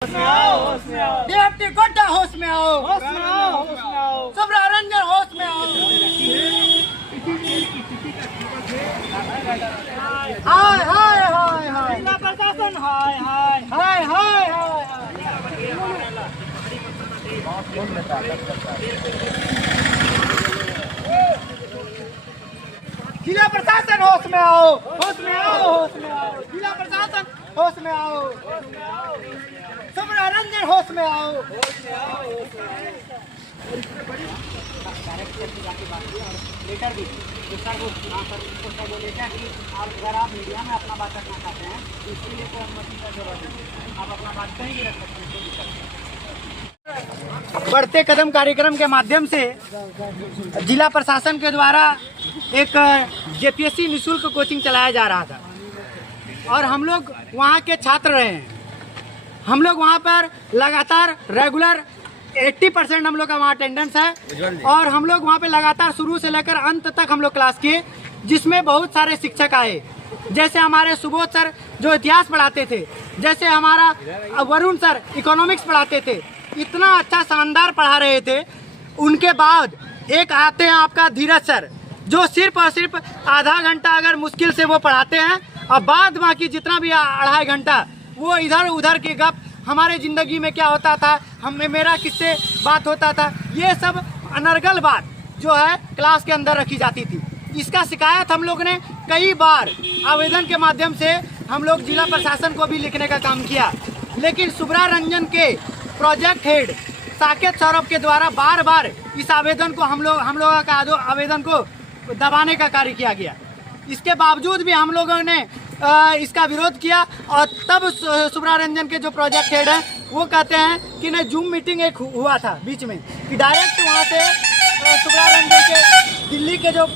DFT Godda होश में आओ, सुब्रा रंजन होश में आओ। हाय हाय हाय हाय जिला प्रशासन, हाय हाय हाय हाय हाय। जिला प्रशासन होश में आओ, होश में आओ, होश में आओ। जिला प्रशासन होश में आओ, सुब्रा रंजन होश में आओ। लेटर भी सर वो सर वो लेटर कि अगर आप मीडिया में अपना बात रखना चाहते हैं तो इसके लिए कोई अनुमति का जरूरत नहीं, आप अपना बात कहीं भी रख सकते हैं। बढ़ते कदम कार्यक्रम के माध्यम से जिला प्रशासन के द्वारा एक जेपीएससी निःशुल्क कोचिंग चलाया जा रहा था और हम लोग वहाँ के छात्र रहे हैं। हम लोग वहाँ पर लगातार रेगुलर 80% हम लोग का वहाँ अटेंडेंस है और हम लोग वहाँ पे लगातार शुरू से लेकर अंत तक हम लोग क्लास किए, जिसमें बहुत सारे शिक्षक आए। जैसे हमारे सुबोध सर जो इतिहास पढ़ाते थे, जैसे हमारा वरुण सर इकोनॉमिक्स पढ़ाते थे, इतना अच्छा शानदार पढ़ा रहे थे। उनके बाद एक आते हैं आपका धीरज सर, जो सिर्फ और सिर्फ आधा घंटा अगर मुश्किल से वो पढ़ाते हैं और बाद बाकी जितना भी 2.5 घंटा वो इधर उधर की गप, हमारे ज़िंदगी में क्या होता था, मेरा किससे बात होता था, ये सब अनर्गल बात जो है क्लास के अंदर रखी जाती थी। इसका शिकायत हम लोग ने कई बार आवेदन के माध्यम से हम लोग जिला प्रशासन को भी लिखने का काम किया, लेकिन सुब्रा रंजन के प्रोजेक्ट हेड साकेत सौरभ के द्वारा बार बार इस आवेदन को हम लोगों का आवेदन को दबाने का कार्य किया गया। इसके बावजूद भी हम लोगों ने इसका विरोध किया और तब सुब्रा रंजन के जो प्रोजेक्ट हेड है वो कहते हैं कि नहीं, जूम मीटिंग एक हुआ था बीच में कि डायरेक्ट वहाँ से सुब्रा रंजन के दिल्ली के जो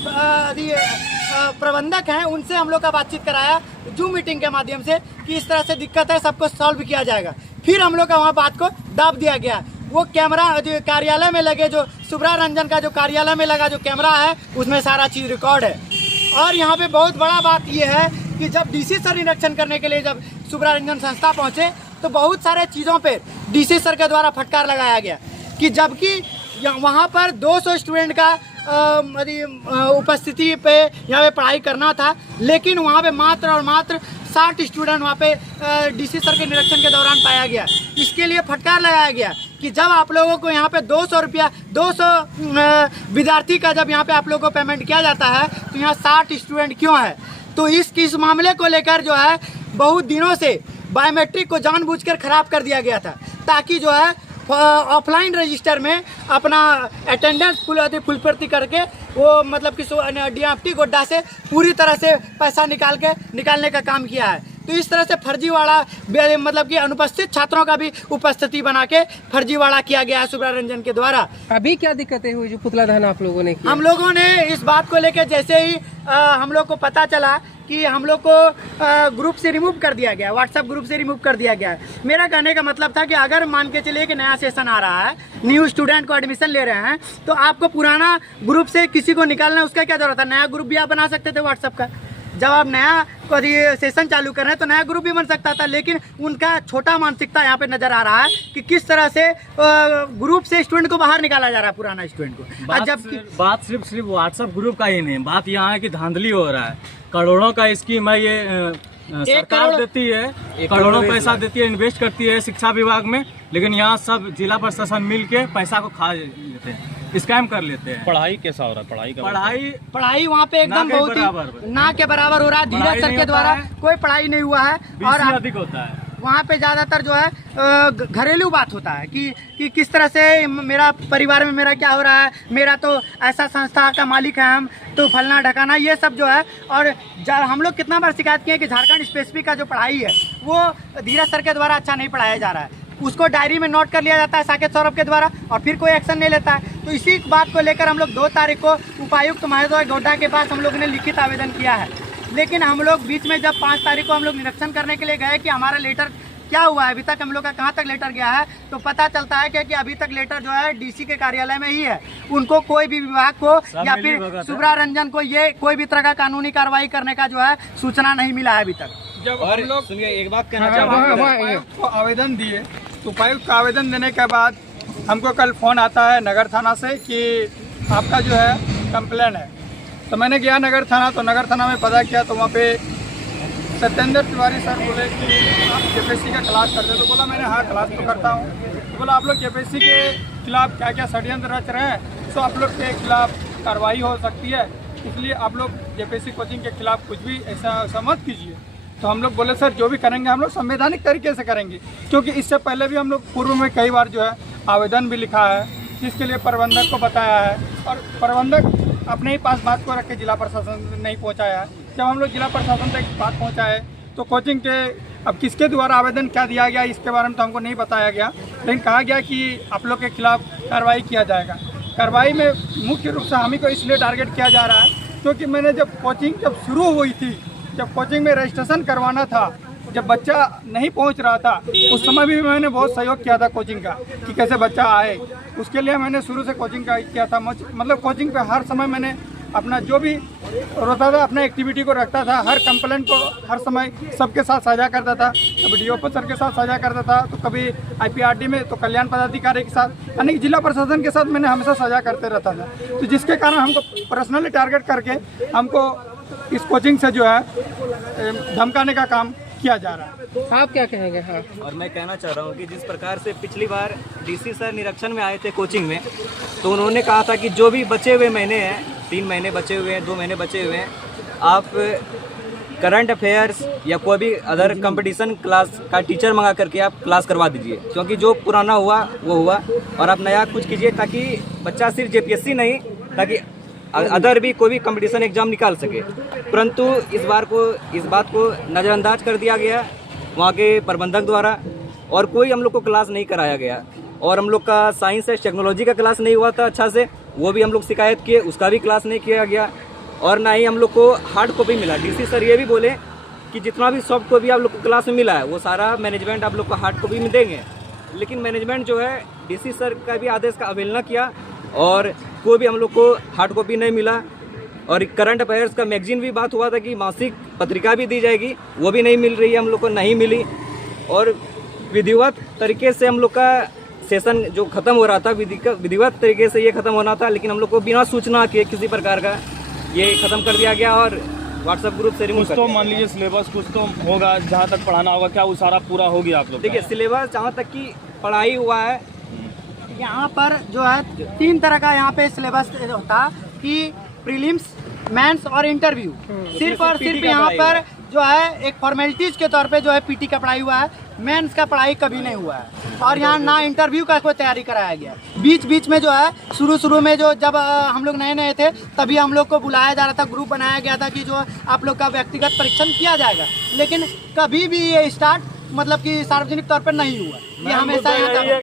प्रबंधक हैं उनसे हम लोग का बातचीत कराया जूम मीटिंग के माध्यम से कि इस तरह से दिक्कत है, सबको सॉल्व किया जाएगा। फिर हम लोग का वहाँ बात को दाब दिया गया। वो कैमरा जो कार्यालय में लगे, जो सुब्रा रंजन का जो कार्यालय में लगा जो कैमरा है उसमें सारा चीज़ रिकॉर्ड है। और यहाँ पे बहुत बड़ा बात ये है कि जब डीसी सर निरीक्षण करने के लिए जब सुब्रा रंजन संस्था पहुँचे तो बहुत सारे चीज़ों पे डीसी सर के द्वारा फटकार लगाया गया कि जबकि वहाँ पर 200 स्टूडेंट का उपस्थिति पे यहाँ पे पढ़ाई करना था, लेकिन वहाँ पे मात्र और मात्र 60 स्टूडेंट वहाँ पे डीसी सर के निरीक्षण के दौरान पाया गया। इसके लिए फटकार लगाया गया कि जब आप लोगों को यहाँ पे 200 रुपया 200 विद्यार्थी का जब यहाँ पे आप लोगों को पेमेंट किया जाता है तो यहाँ 60 स्टूडेंट क्यों है। तो इस मामले को लेकर जो है बहुत दिनों से बायोमेट्रिक को जानबूझकर खराब कर दिया गया था, ताकि जो है ऑफलाइन रजिस्टर में अपना अटेंडेंस फुलप्रति करके वो मतलब कि DFT गोड्डा से पूरी तरह से पैसा निकालने का काम किया है। तो इस तरह से फर्जीवाड़ा मतलब कि अनुपस्थित छात्रों का भी उपस्थिति बना के फर्जीवाड़ा किया गया है सुब्रा रंजन के द्वारा। अभी क्या दिक्कतें हुई जो पुतला दहन आप लोगों ने किया? हम लोगों ने इस बात को लेकर जैसे ही हम लोग को पता चला कि हम लोग को ग्रुप से रिमूव कर दिया गया, व्हाट्सएप ग्रुप से रिमूव कर दिया गया। मेरा कहने का मतलब था कि अगर मान के चलिए कि नया सेशन आ रहा है, न्यू स्टूडेंट को एडमिशन ले रहे हैं, तो आपको पुराना ग्रुप से किसी को निकालना उसका क्या जरूरत है? नया ग्रुप भी आप बना सकते थे व्हाट्सएप का। जब आप नया सेशन चालू कर रहे हैं तो नया ग्रुप भी बन सकता था, लेकिन उनका छोटा मानसिकता यहाँ पे नजर आ रहा है कि किस तरह से ग्रुप से स्टूडेंट को बाहर निकाला जा रहा है, पुराना स्टूडेंट को। बात सिर्फ व्हाट्सएप ग्रुप का ही नहीं, बात यहाँ है कि धांधली हो रहा है। करोड़ों का स्कीम है ये, सरकार देती है, करोड़ों पैसा देती है, इन्वेस्ट करती है शिक्षा विभाग में, लेकिन यहाँ सब जिला प्रशासन मिल के पैसा को खा लेते हैं, स्कैम कर लेते हैं। पढ़ाई कैसा हो रहा है? पढ़ाई वहाँ पे एकदम बहुत ही ना के बराबर हो रहा है। धीरज सर के द्वारा कोई पढ़ाई नहीं हुआ है और अधिक होता है। वहाँ पे ज़्यादातर जो है घरेलू बात होता है कि किस तरह से मेरा परिवार में मेरा क्या हो रहा है, मेरा तो ऐसा संस्था का मालिक है, हम तो फलना ढकाना, ये सब जो है। और हम लोग कितना बार शिकायत किए कि झारखंड स्पेसिफिक का जो पढ़ाई है वो धीरज सर के द्वारा अच्छा नहीं पढ़ाया जा रहा है। उसको डायरी में नोट कर लिया जाता है साकेत सौरभ के द्वारा और फिर कोई एक्शन नहीं लेता है। तो इसी बात को लेकर हम लोग 2 तारीख को उपायुक्त महोदय गोड्डा के पास हम लोग ने लिखित आवेदन किया है, लेकिन हम लोग बीच में जब 5 तारीख को हम लोग निरीक्षण करने के लिए गए कि हमारा लेटर क्या हुआ है, अभी तक हम लोग का कहाँ तक लेटर गया है, तो पता चलता है कि अभी तक लेटर जो है डीसी के कार्यालय में ही है। उनको कोई भी विभाग को या फिर सुब्रा रंजन को ये कोई भी तरह का कानूनी कार्रवाई करने का जो है सूचना नहीं मिला है अभी तक। जब हम लोग सुनिए एक बात कहना चाहूँगा, आवेदन दिए उपायुक्त का आवेदन देने के बाद हमको कल फ़ोन आता है नगर थाना से कि आपका जो है कंप्लेन है। तो मैंने गया नगर थाना, तो नगर थाना में पता किया तो वहाँ पे सत्येंद्र तिवारी सर बोले कि आप जेपीएससी का क्लास करते, तो बोला मैंने हाँ क्लास तो करता हूँ। तो बोला आप लोग जेपीएससी के खिलाफ क्या क्या षड्यंत्र रच रहे हैं, तो आप लोग के खिलाफ कार्रवाई हो सकती है, इसलिए आप लोग जेपीएससी कोचिंग के खिलाफ कुछ भी ऐसा मत कीजिए। तो हम लोग बोले सर जो भी करेंगे हम लोग संवैधानिक तरीके से करेंगे, क्योंकि इससे पहले भी हम लोग पूर्व में कई बार जो है आवेदन भी लिखा है, जिसके लिए प्रबंधक को बताया है और प्रबंधक अपने ही पास बात को रख के जिला प्रशासन नहीं पहुंचाया है। जब हम लोग जिला प्रशासन तक बात पहुंचाए तो कोचिंग के अब किसके द्वारा आवेदन क्या दिया गया इसके बारे में तो हमको नहीं बताया गया, लेकिन कहा गया कि आप लोग के खिलाफ कार्रवाई किया जाएगा। कार्रवाई में मुख्य रूप से हम ही को इसलिए टारगेट किया जा रहा है क्योंकि मैंने जब कोचिंग शुरू हुई थी, जब कोचिंग में रजिस्ट्रेशन करवाना था, जब बच्चा नहीं पहुंच रहा था, उस समय भी मैंने बहुत सहयोग किया था कोचिंग का कि कैसे बच्चा आए। उसके लिए मैंने शुरू से कोचिंग का किया था, मतलब कोचिंग पे हर समय मैंने अपना जो भी होता था अपना एक्टिविटी को रखता था, हर कंप्लेंट को हर समय सबके साथ साझा करता था। कभी डीओपी सर के साथ साझा करता था, तो कभी आईपीआरडी में तो कल्याण पदाधिकारी के साथ, यानी जिला प्रशासन के साथ मैंने हमेशा साझा करते रहता था। तो जिसके कारण हमको पर्सनली टारगेट करके हमको इस कोचिंग से जो है धमकाने का काम किया जा रहा है। आप क्या कहेंगे? हाँ, और मैं कहना चाह रहा हूँ कि जिस प्रकार से पिछली बार डीसी सर निरीक्षण में आए थे कोचिंग में, तो उन्होंने कहा था कि जो भी बचे हुए महीने हैं, 3 महीने बचे हुए हैं, 2 महीने बचे हुए हैं, आप करंट अफेयर्स या कोई भी अदर कंपटीशन क्लास का टीचर मंगा करके आप क्लास करवा दीजिए, क्योंकि जो पुराना हुआ वो हुआ और आप नया कुछ कीजिए ताकि बच्चा सिर्फ जेपीएससी नहीं, ताकि अदर भी कोई भी कंपटीशन एग्जाम निकाल सके। परंतु इस बात को नज़रअंदाज कर दिया गया वहाँ के प्रबंधक द्वारा और कोई हम लोग को क्लास नहीं कराया गया। और हम लोग का साइंस एंड टेक्नोलॉजी का क्लास नहीं हुआ था अच्छा से, वो भी हम लोग शिकायत किए, उसका भी क्लास नहीं किया गया। और ना ही हम लोग को हार्ड कॉपी मिला। डीसी सर ये भी बोले कि जितना भी सॉफ्ट कॉपी आप लोग को क्लास में मिला है वो सारा मैनेजमेंट आप लोग को हार्ड कॉपी में देंगे, लेकिन मैनेजमेंट जो है डीसी सर का भी आदेश का अवहेलना किया और कोई भी हम लोग को हार्ड कॉपी नहीं मिला। और करंट अफेयर्स का मैगजीन भी बात हुआ था कि मासिक पत्रिका भी दी जाएगी, वो भी नहीं मिल रही है, हम लोग को नहीं मिली। और विधिवत तरीके से हम लोग का सेशन जो ख़त्म हो रहा था, विधिवत तरीके से ये ख़त्म होना था, लेकिन हम लोग को बिना सूचना के किसी प्रकार का ये ख़त्म कर दिया गया और व्हाट्सएप ग्रुप से रिमूव। कुछ तो मान लीजिए सिलेबस कुछ तो होगा, जहाँ तक पढ़ाना होगा, क्या वो सारा पूरा हो गया आप लोग? देखिए सिलेबस जहाँ तक की पढ़ाई हुआ है, यहाँ पर जो है 3 तरह का यहाँ पे सिलेबस होता कि प्रीलिम्स, मेंस और इंटरव्यू। सिर्फ और सिर्फ यहाँ पर जो है एक फॉर्मेलिटीज के तौर पे जो है पीटी का पढ़ाई हुआ है, मेंस का पढ़ाई कभी नहीं हुआ है और यहाँ ना इंटरव्यू का कोई तैयारी कराया गया। बीच में जो है शुरू में जो जब हम लोग नए थे तभी हम लोग को बुलाया जा रहा था, ग्रुप बनाया गया था कि जो आप लोग का व्यक्तिगत परीक्षण किया जाएगा, लेकिन कभी भी ये स्टार्ट मतलब कि सार्वजनिक तौर पर नहीं हुआ। ये हमेशा